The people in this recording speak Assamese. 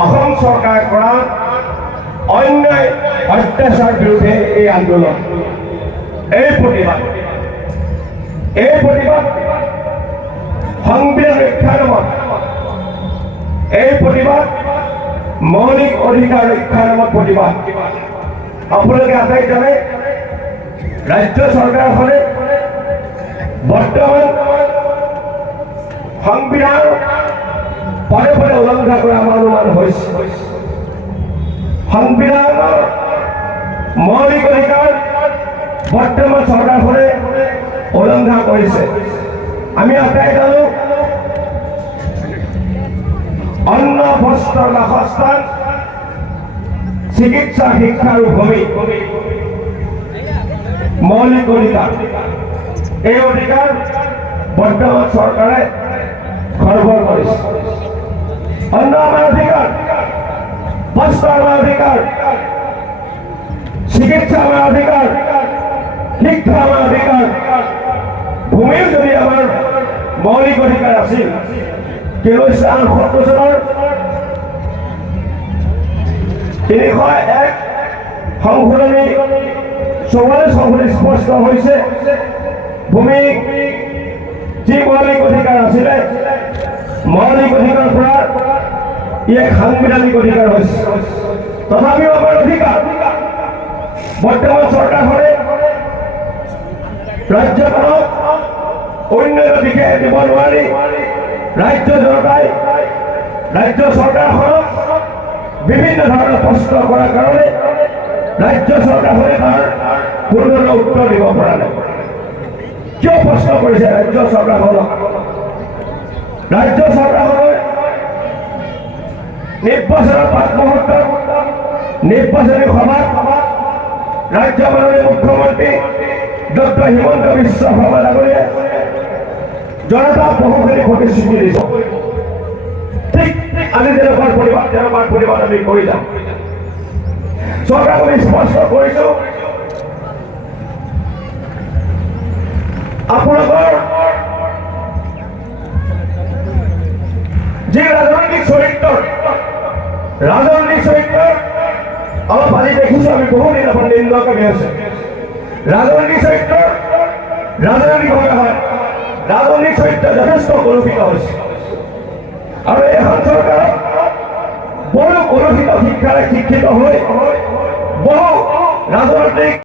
অসম চৰকাৰে কৰা অন্যায় অত্যাচাৰ বিৰুদ্ধে এই আন্দোলন, এই প্ৰতিবাদ সংবিধান ৰক্ষাৰ নামত, এই প্ৰতিবাদ মৌলিক অধিকাৰ ৰক্ষাৰ নামত প্ৰতিবাদ। আপোনালোকে আটাই জানে ৰাজ্য চৰকাৰখনে বৰ্তমান সংবিধান পদে পদে উলংঘা কৰা আমাৰ অনুমান হৈছে। সংবিধানৰ মৌলিক অধিকাৰ বৰ্তমান চৰকাৰখনে উলংঘা কৰিছে। আমি আটাই জানো অন্ন বস্ত্ৰ বাসস্থান চিকিৎসা শিক্ষা আৰু ভূমি মৌলিক অধিকাৰ, এই অধিকাৰ বৰ্তমান চৰকাৰে খৰ্বৰ কৰিছে। অন্ন আমাৰ অধিকাৰ, বস্ত্ৰ আমাৰ অধিকাৰ, চিকিৎসা আমাৰ অধিকাৰ, শিক্ষা আমাৰ অধিকাৰ, ভূমিও যদি আমাৰ মৌলিক অধিকাৰ আছিল, 1968 চনৰ 301 সংশোধনী 44 সংশোধনী স্পষ্ট হৈছে ভূমি যি মৌলিক অধিকাৰ আছিলে, মৌলিক অধিকাৰৰ পৰা এক সাংবিধানিক অধিকাৰ হৈছে। তথাপিও আমাৰ অধিকাৰ বৰ্তমান চৰকাৰখনে ৰাজ্যখনক উন্নয়নৰ দিশে দিব নোৱাৰি ৰাজ্য জনতাই ৰাজ্য চৰকাৰখনক বিভিন্ন ধৰণৰ প্ৰশ্ন কৰাৰ কাৰণে ৰাজ্য চৰকাৰখনে তাৰ কোনো ধৰণৰ উত্তৰ দিব পৰা নাই। কিয় প্ৰশ্ন কৰিছে ৰাজ্য চৰকাৰখনক? ৰাজ্য চৰকাৰখনে নিৰ্বাচনৰ পাঁচ মুহূৰ্তত নিৰ্বাচনী সভাত ৰাজ্যৰ মাননীয় মুখ্যমন্ত্ৰী ডক্টৰ হিমন্ত বিশ্ব শৰ্মা ডাঙৰীয়াই জনতাক বহুখিনি প্ৰতিশ্ৰুতি দিছে। ঠিক আজি যেনেকুৱা প্ৰতিবাদ আমি কৰি যাম। চৰকাৰক আমি স্পষ্ট কৰিছো, আপোনালোকৰ যি ৰাজনৈতিক চৰিত্ৰ অলপ আজি দেখিছো আমি বহুদিন আপোনাৰ নিম্নগামী হৈছে। ৰাজনৈতিক চৰিত্ৰ ৰাজনৈতিকভাৱে হয়, ৰাজনৈতিক চৰিত্ৰ যথেষ্ট কলুষিত হৈছে আৰু এখন চৰকাৰত বহু কলুষিত শিক্ষাৰে শিক্ষিত হৈ বহু ৰাজনৈতিক